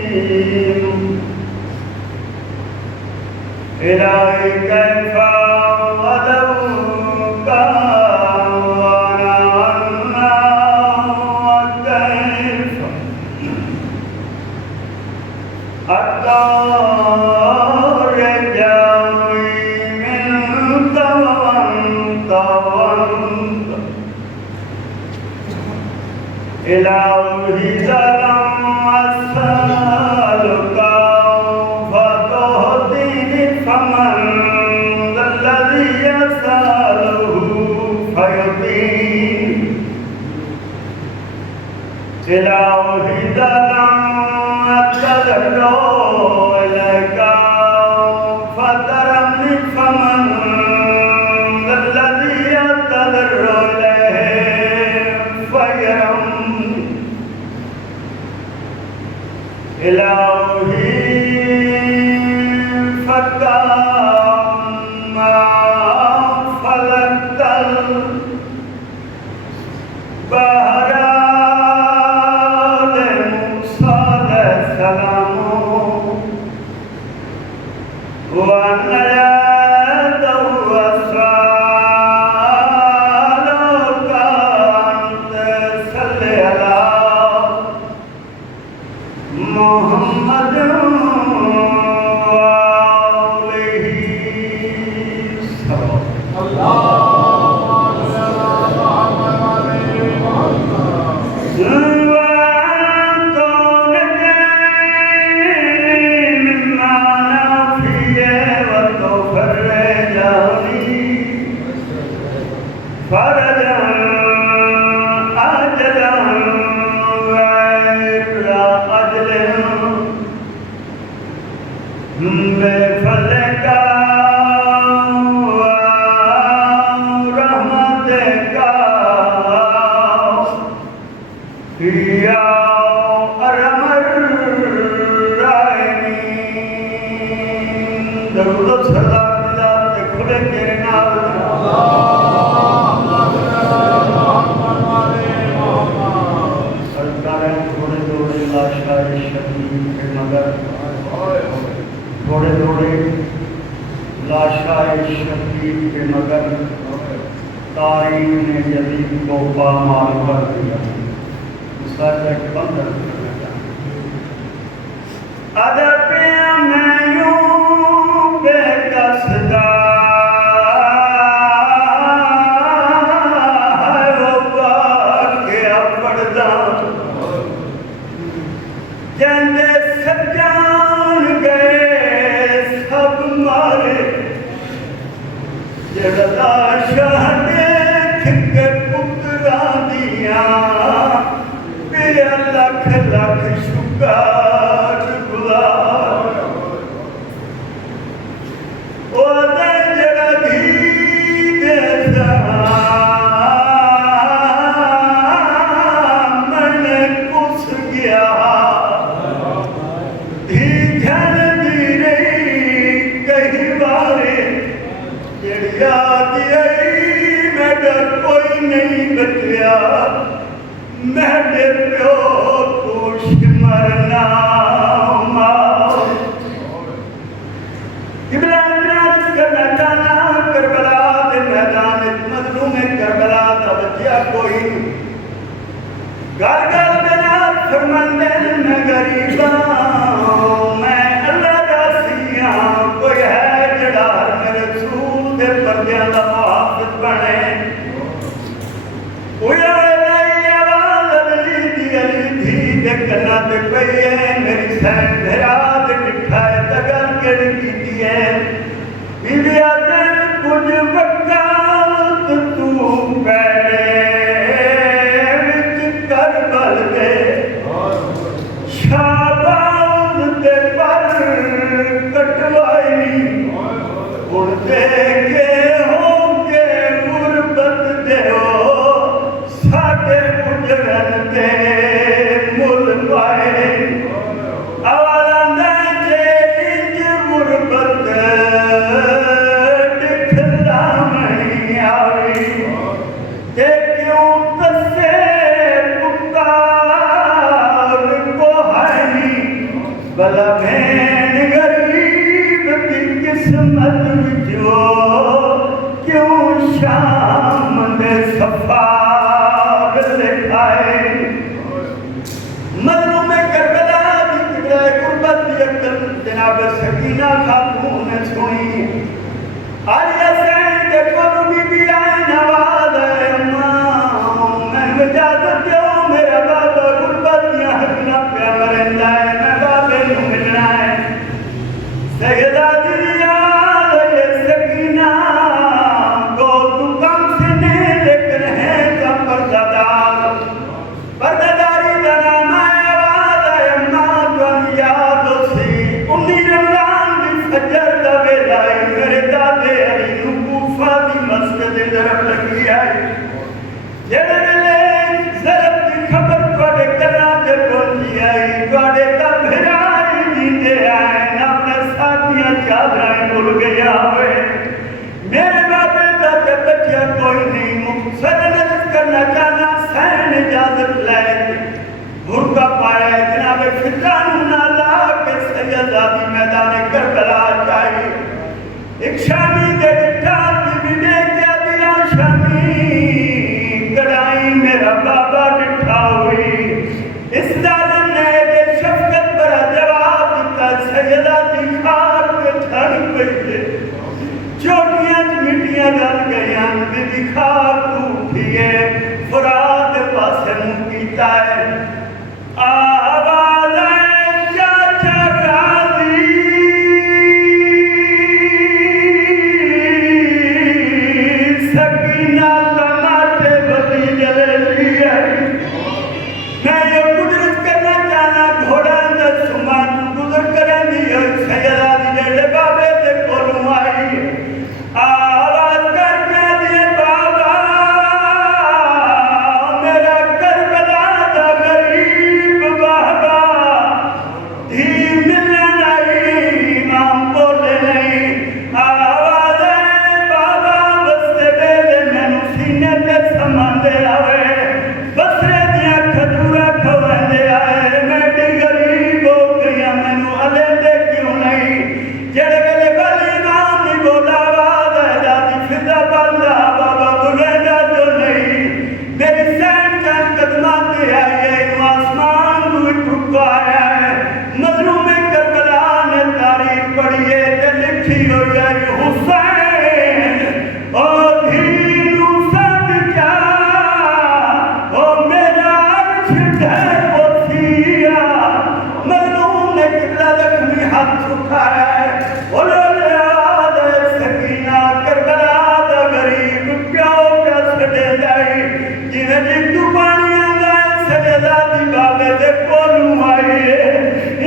الہی کیف ودعوک ونعنا وکیف الدار جاوی منک وانت وانت الہی ظلم اسألک فتهدنی فمن ذا الذی يسأله فيعطيه الہی ظلم أتذرع إليك فترمني فمن ذا الذي يتذرع إليه فيرمني إلهي فكما فلكت بہرحال موسیٰ علیہ السلام وَنَجَدَ وَسَالُكَ أَن تَصَلِّ عَلَى محمد وآلہ وسلم فرجا عجلا غير عجل بفضلك ورحمتك يا أرحم الراحمين درود سلام ذات کھلے تیرے نال تھوڑے تھوڑے لاشائے شبیر کے مگر تاریخ نے جدید کو پامال کر دیا مساجد بندر کرنا چاہتا ادب میں یوں بے قصدہ ہے وہ واقعہ پڑھدا جندے سجان گئے سب مارے جڑا شاہ دیکھ کے پتراں دیاں بے لکھ لکھ شکار گزار او دے جڑا دھی دے من کس گیا کوئی نہیں بچیا میرے پیو کوش مرنا عبرانیات کرنا چاہنا کربلا دے میدان مظلوم کربلا دا بچیا کوئی گھر گھر بنا فرمندے میں غریباں میں اللہ دا سیاں کوئی ہے جڑا میرے رسول دے پردیاں دا محافظ بنے کنا تے پئی ہے میری سین دھرا تے ڈٹھا ہے تگل کیڑی کیتی ہے بیویا دل کچھ وقت تو پیڑے وچ کربل دے شاباز دے پر کٹوائی ہن دیکھے ہو کے غربت دے ہو ساڈے مجرن دے بلا بہن غریب کی قسمت جو کیوں شام دے صفار لکھائے مظلوم کربلا دی ٹکڑے قربت دی اکل جناب سکینہ خاتون نے سنی آلیہ سین دے کلو بی بی آئے نواز ہے اماں میں اجازت دیو میرا بابا قربت یا حقنا پہ مرندہ ہے سیدہ دلیال یہ سکینہ کو تو کم سے نہیں لیکن ہے کا پرداداری کا نام آواز ہے اماں جوان یاد سی 19 رمضان بھی فجر دا ویلائی میرے دادے علی نکوفہ دی مسجد طرف لگی آئی جڑے ویلے ضرب دی خبر توڑے کرنا تے پہنچی آئی توڑے اجازت لے برقع پایا جناب فضا نہ لا کے سیدادی میدان کربلا چاہیے ایک شامی دے بٹھا بی بی دے کیا دیا شامی کڑائی میرا بابا بٹھا ہوئی اس ظالم نے ایک شفقت برا جواب دیتا سیدادی خار کے چھڑ پہلے چوٹیاں مٹیاں ڈر گئیاں بی بی خار اٹھیے فرات پاسے منہ کیتا ہے آواز چاچا راضی سکینہ تماٹے بدی جلے لیا میں یہ قدرت کرنا چاہنا گھوڑا اندر سمان گزر کریں دیا سیدہ دی جڑے بابے دے کولوں آئی آواز کر کے دیے بابا میرا کربلا دا غریب بابا دھی ملن آئی امام بولے نہیں آواز ہے بابا بستے بیلے مینو سینے تے سمان دے آوے بسرے دیا کھجورا کھوے دے آئے میں ڈی غریب ہو گیا مینو علی دے کیوں نہیں جڑے ویلے والی امام نہیں بولا آواز ہے جاتی فضا بلا بابا بھولے گا جو نہیں میری سین چند قدمات دے آئی ہے انو آسمان دوئی ٹھکا آیا ہے مظلوم کربلا نے تاریخ پڑھی ہے تے لکھی ہو جائے حسین او دھینو سد جا او میرا عرش ڈھے پوسیا مظلوم نے قبلہ لکھنی ہاتھ اٹھایا ہے بولو لے آد سکینہ کربلا دا غریب پیاؤ پیا سڑے جائی جنہیں جتو پانی آگائے سجدہ دی بابے دے کولوں آئیے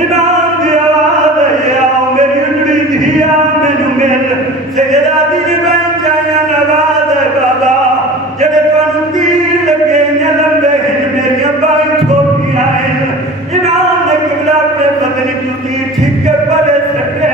امام دی آواز ہے آؤ میری اجڑی دھیا مینو مل سجدہ دی جبائیں چاہیاں نواز ہے بابا جڑے توانو تیر لگے ہیں لمبے ہیں میری ابائیں چھوٹی آئیں امام نے قبلہ پہ بدنی جو تیر چھکے پڑے سکے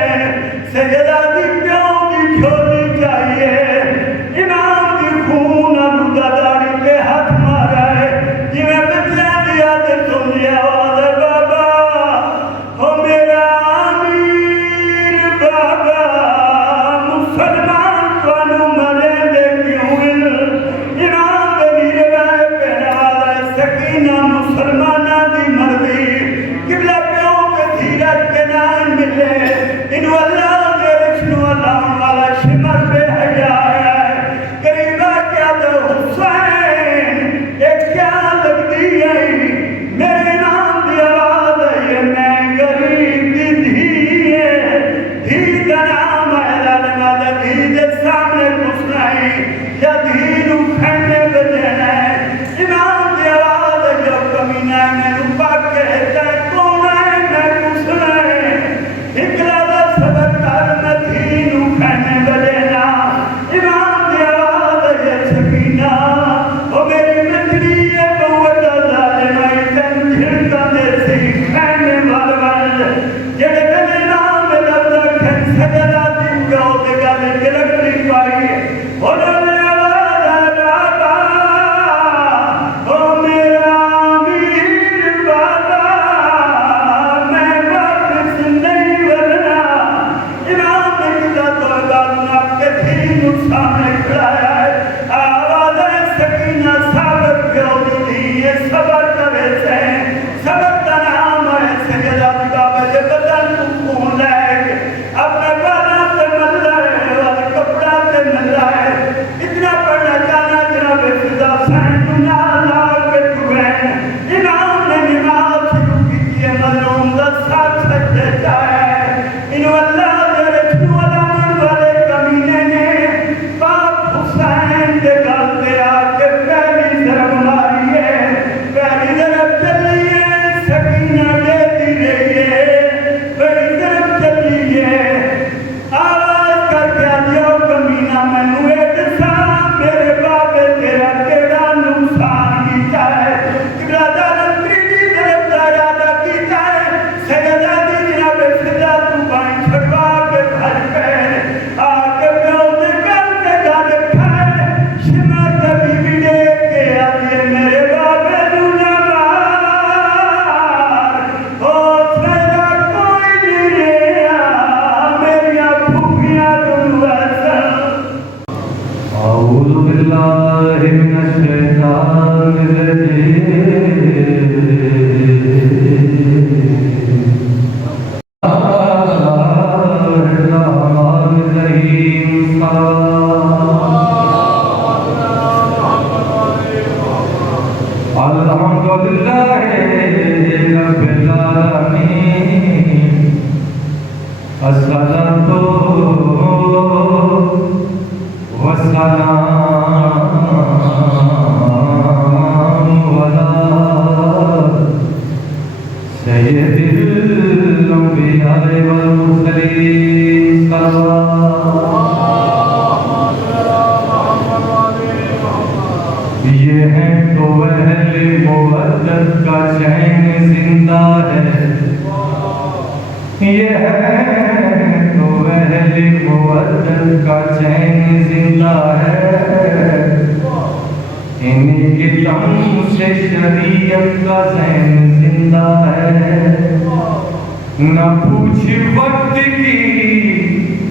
یہ ہے تو اہل مودت کا چین زندہ ہے، یہ ہے تو اہل مودت کا چین زندہ ہے، انہی کے دم سے شریعت کا ذہن زندہ ہے۔ نہ پوچھ وقت کی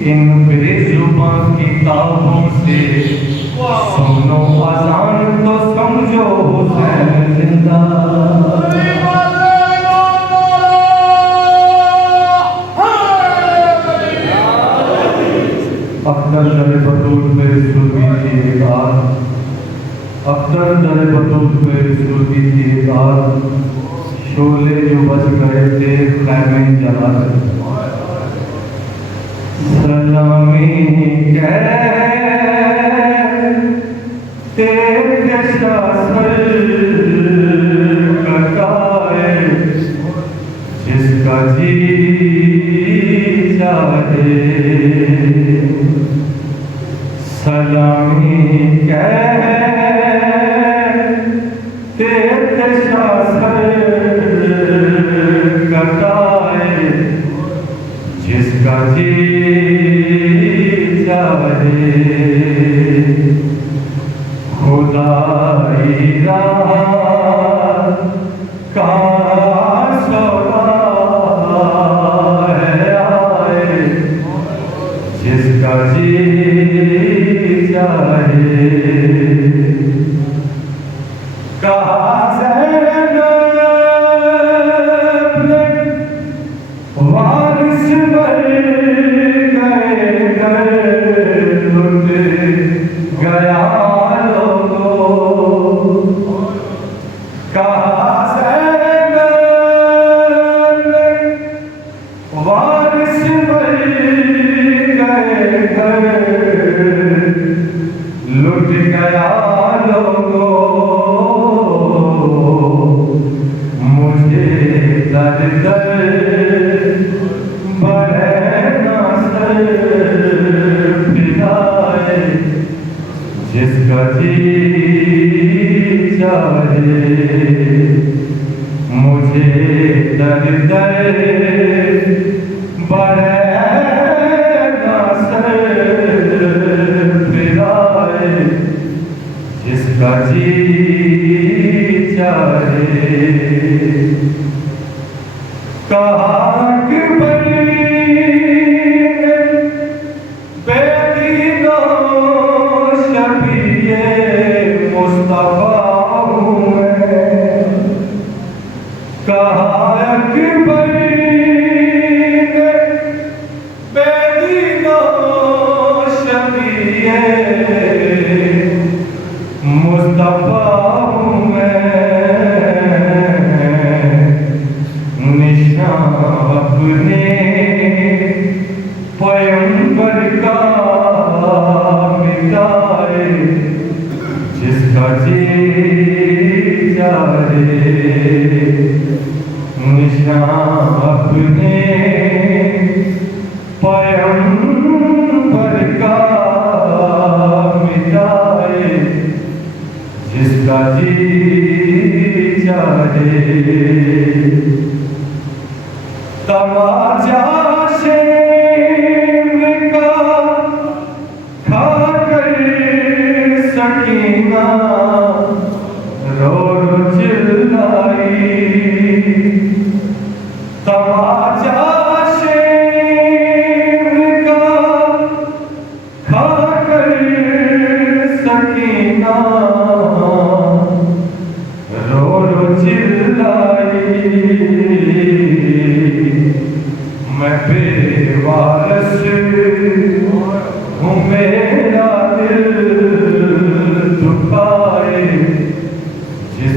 ان بے زباں کتابوں سے، سنو اذان تو سمجھو حسین زندہ۔ اختر در بطول پہ سلطی کی اطاعت، اختر در بطول پہ سلطی کی اطاعت، شعلے جو بچ گئے تھے خیمے جلا کر، سلامی کہتے سر کٹائے، جس کا جی چاہے، سلامی کہتے سر کٹائے، جس کا جی چاہے، خدائی راہ کا سودا ہے آئے، جس کا جی چاہے۔ کہا زینب نے وارث مر گئے گر لٹ گیا لوگوں، کہا زینب نے وارث مر گئے گر لٹ گیا لوگوں، مجھے در در بڑھے نہ سر پھرائے، جس کا جی چاہے، مجھے در در بڑھے نہ سر پھرائے، جس کا جی چاہے۔ کہا کہ بے دینو شبیہ مصطفیٰ ہوں میں، کہا کہ بے دینو شبیہ مصطفیٰ ہوں میں، نشان اپنے پیغمبر کا مٹائے، جس کا جی چاہے، نشان اپنے پیغمبر کا مٹائے، جس کا جی چاہے۔ تماچا شیر کا کھا کر سکینہ رو رو چلائی، تماچا شیر کا کھا کر سکینہ رو رو چلائی، میں بے وارث ہوں میرا دل دکھائے، جس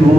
2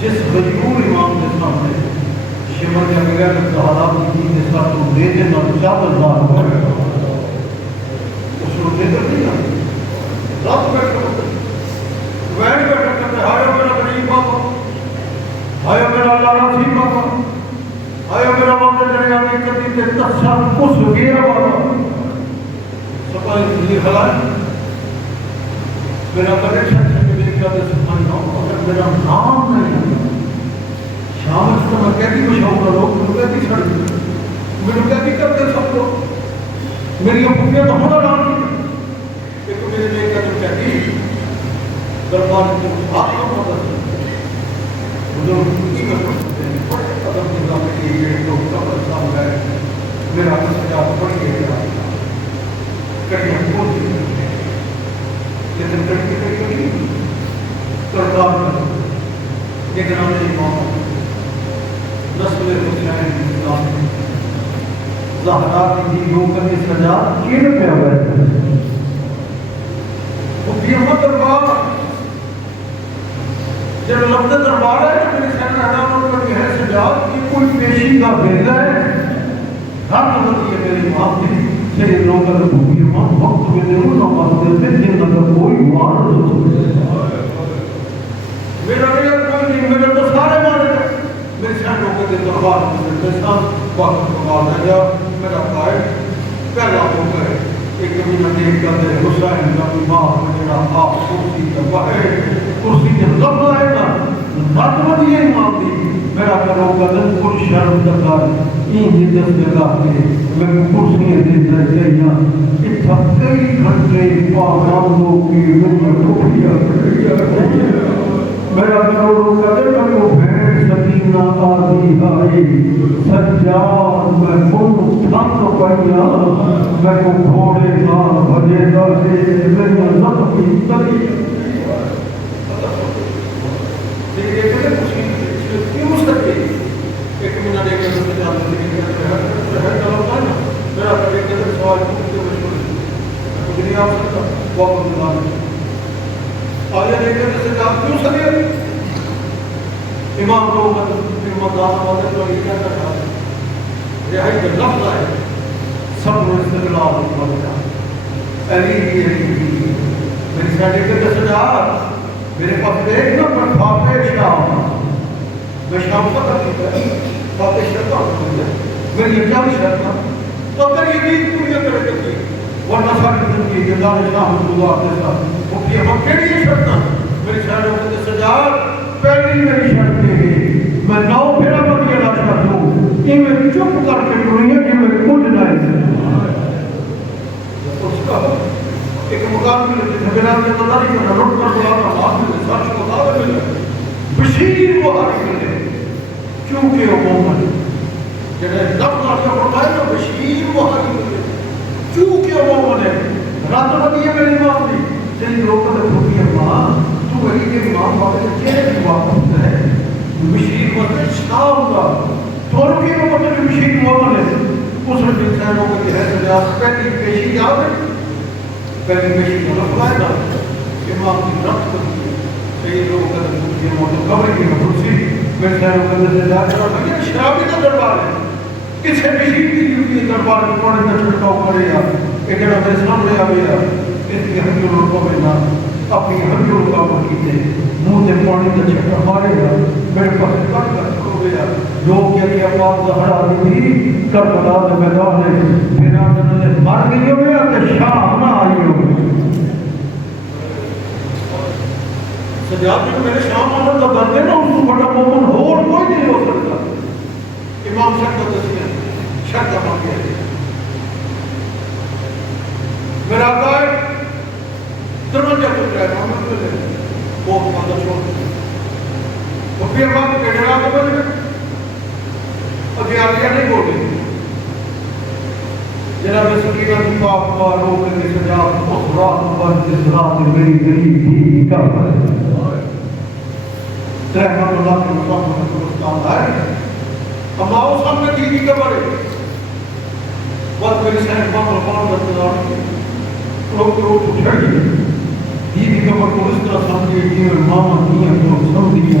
جس غیور امام کے سامنے شمر کے بغیر حالات کی کے ساتھ تو دے دے نہ چاول دار ہو اس کو دے دے نا رات بیٹھا وین بیٹھا کرتے آیا میرا غریب بابا آیا میرا اللہ رفیق بابا آیا میرا بابا دریا میں کبھی تے تصر اس گیا بابا سپاہی یہ خلائے میرا بڑے چھت سے دیکھ کر سپاہی اگر میرا نام نہیں شام اس کو میں کہتی مشاورہ لوگ مجھے کہتی چھڑ دی مجھے کہتی کرتے سب لوگ میری اپنیاں تو ہونا نام کی ایک میرے لے کر جو کہتی دربار کی آپ کو مدد مجھے کی کر سکتے ہیں بڑے قدم نظام کے یہ لوگ قبر صاحب ہے میرا سجا پڑھ گیا کہیں ہم کو نہیں کرتے لیکن کہیں سرکار میں یہ گرانے امام نسل حسین اسلام زہرا کی یوکر کی سجا کیوں پہ ہوئے وہ بیمت دربار جب لفظ دربار ہے تو میری سین رہنا ان کا یہ سجا کہ کوئی پیشی کا بھیجا ہے ہر مدد یہ میری امام تھی سے لوگ اگر بھوکی امام وقت میں دیو نہ مانتے تھے جن اگر کوئی مار میرا نہیں کوئی نہیں میرے تو سارے مانے تھے میری سین لوگوں کے دربار میں سان وقت مقال ہے یا میرا قائد پہلا ہو گئے ایک مہینہ دیکھ کر دے حسین کا امام میرا آپ کرسی کا باہر کرسی کے لب آئے گا رات میں یہ امام دی میرا کرو قدم پر شرم دکار این جدس جگہ کے میں کرسی دے دے گئیاں اتھا کئی گھنٹے پاہاندوں کی مجھے ٹوپیا میرا کرو قدم میں وہ بھین سکینہ آدھی آئی سجاد میں من تھک پہیا میں کو گھوڑے نال بھجے دے میرے لب کی تلی دیکھے کہتے کچھ کیوں سکتے ایک مہینہ دیکھ کر سکتے جانتے ہیں ہے چلو نا میرا کبھی کہتے سوال کیوں کچھ نہیں آ سکتا واپس دلانے آیا دیکھ کر سکتے کیوں سکتے امام لوگ مدان آمدن تو یہ کہتا تھا رہائی کا لفظ آئے صبر و استقلال مدد علی میری سائڈے کے دسجار میرے پاس دیکھنا پر فاتح شام میں شام فتح کیتا ہے فاتح شرطہ میری کیا بھی شرطہ تو اگر یہ دید پوری کرے کرتی ورنہ ساکر دن کی گردان شام اللہ کے ساتھ وہ کہ ہم کیڑی شرطہ میری سائڈوں کے دسجار پہلی میری شرط ہے میں نو پھیرا مدیہ لا شرط ہوں کہ میں چپ کر کے دنیا کہ میں کچھ نہیں اس کا ایک مقام میں لگے تھے میرا نے پتہ نہیں کہ رٹ کر بلا کر بات میں سچ کو بتا دے بشیر وہ حالی ملے چونکہ وہ مومن جنہیں لفظ آتا فرمائے نا بشیر وہ حالی ملے چونکہ وہ مومن ہے رات مدیہ میری بات نہیں جنہیں روکا دے پھوٹی ماں تو وہی کے امام بابے سے چہرے کی بات ہوتا ہے بشیر مطلب شام کا تو کی وہ مطلب بشیر مومن ہے اس نے انسانوں کو یہ ہے سجا پہلی پیشی یاد ہے پہلی پیشی مطلب لائے گا امام کی رفت کرتی ہے کئی لوگ کہتے ہیں یہ موضوع قبر کی مدرسی میں انسانوں کو کہتے ہیں جاتے ہیں یہ شرابی کا دربار ہے کسے بشیر کی ڈیوٹی دربار میں پڑھنے کا چھڑکاؤ کرے گا ایک جڑا میرے سامنے آ گیا اس کی ہنجو لوگوں میں نہ اپنی ہنجو لوگوں کی تے منہ تے پانی کا چھٹا مارے گا میرے پاس کٹ کر کھو گیا جو کہ آواز دہڑا دی کربلا کے میدان میں پھر آپ نے مر گئی ہوئے کہ شام نہ آئی ہوئے سجاد جو میرے شام آنے کا درد ہے نا اس کو بڑا مومن ہو اور کوئی نہیں ہو سکتا امام صاحب کا دسیاں شک کا مانگیا میرا قائد دروازہ کھل رہا ہے محمد کو لے وہ مادہ چھوڑ وہ پھر بات کے جناب کو بجھے اور یہ آگیا نہیں بول رہی جناب سکینہ کی پاک مارو کے سجاد اس رات پر جس رات میری غریب بھی کا ہے رحمت اللہ کے مقام میں درستان ہے ہم آؤ سامنے دیدی کا بڑے وقت میری سینک ماں ملکان برتدار کی لوگ اٹھا گئی دیدی کا پر کو اس طرح سمجھے کہ ماما کیا تو سمجھیا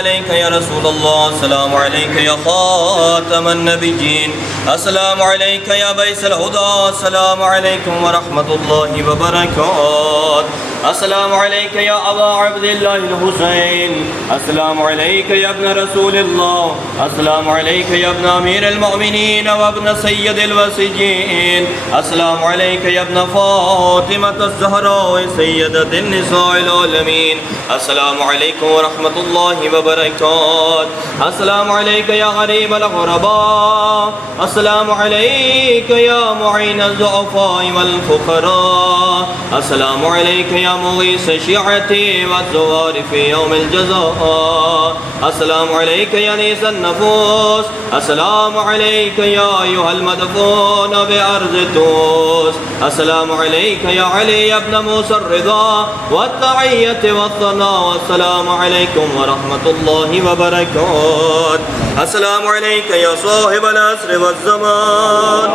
عليك يا رسول الله السلام عليك يا خاتم النبيين السلام عليك يا بيس الهدى السلام عليكم ورحمة الله وبركاته السلام عليك يا أبا عبد الله الحسين السلام عليك يا ابن رسول الله السلام عليك يا ابن أمير المؤمنين وابن سيد الوسيجين السلام عليك يا ابن فاطمة الزهراء سيدة النساء العالمين السلام عليكم ورحمة الله وبركاته السلام عليك يا غريب الغرباء السلام عليك يا معين الضعفاء والفقراء السلام عليك يا مغيث الشيعة والزوار في يوم الجزاء السلام عليك يا نيس النفوس السلام عليك يا أيها المدفون بأرض توس السلام عليك يا علي يا ابن موسى الرضا والتعية والثناء والسلام عليكم ورحمة الله وبركاته السلام عليك يا صاحب العصر والزمان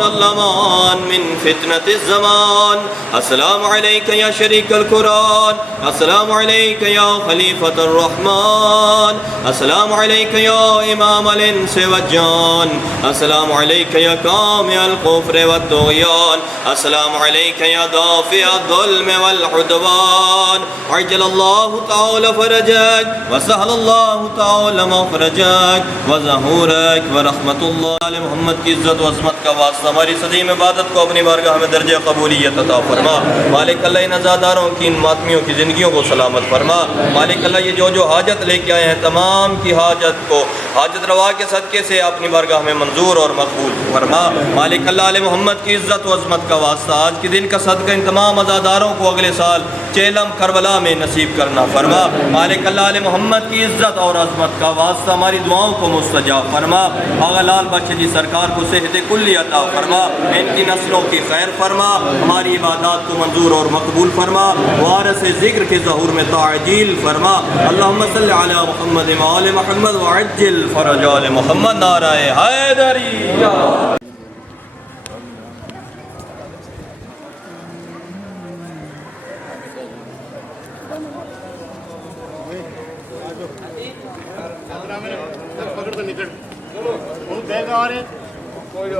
الأمان من فتنة الزمان السلام عليك يا شريك القرآن السلام عليك يا خليفة الرحمن السلام عليك يا إمام الإنس والجان السلام عليك يا كامل الكفر والطغيان السلام عليك يا دافع الظلم والعدوان عجل الله تعالى فرجك وسهل الله تعالى مخرجك وظهورك ورحمة الله علی محمد کی عزت و عظمت کا واسطہ ہماری صدیم عبادت کو اپنی بارگاہ میں درجہ قبولیت عطا فرما مالک اللہ ان عزاداروں کی ان ماتمیوں کی زندگیوں کو سلامت فرما مالک اللہ یہ جو حاجت لے کے آئے ہیں تمام کی حاجت کو حاجت روا کے صدقے سے اپنی بارگاہ میں منظور اور مقبول فرما مالک اللہ علی محمد کی عزت و عظمت کا واسطہ آج کے دن کا صدقہ ان تمام عزاداروں کو اگلے سال چیلم کربلا میں نصیب کرنا فرما مالک اللہ علی محمد کی عزت اور عظمت کا واسطہ ہماری دعاؤں کو مستجاب فرما آغا لال بخش جی سرکار کو صحت کلی عطا فرما ان کی نسلوں کی خیر فرما ہماری عبادات کو منظور اور مقبول فرما وارث ذکر کے ظہور میں تعجیل فرما اللہم صلی علی محمد وآل محمد وعجل فرج آل محمد نعرہ حیدری کوئی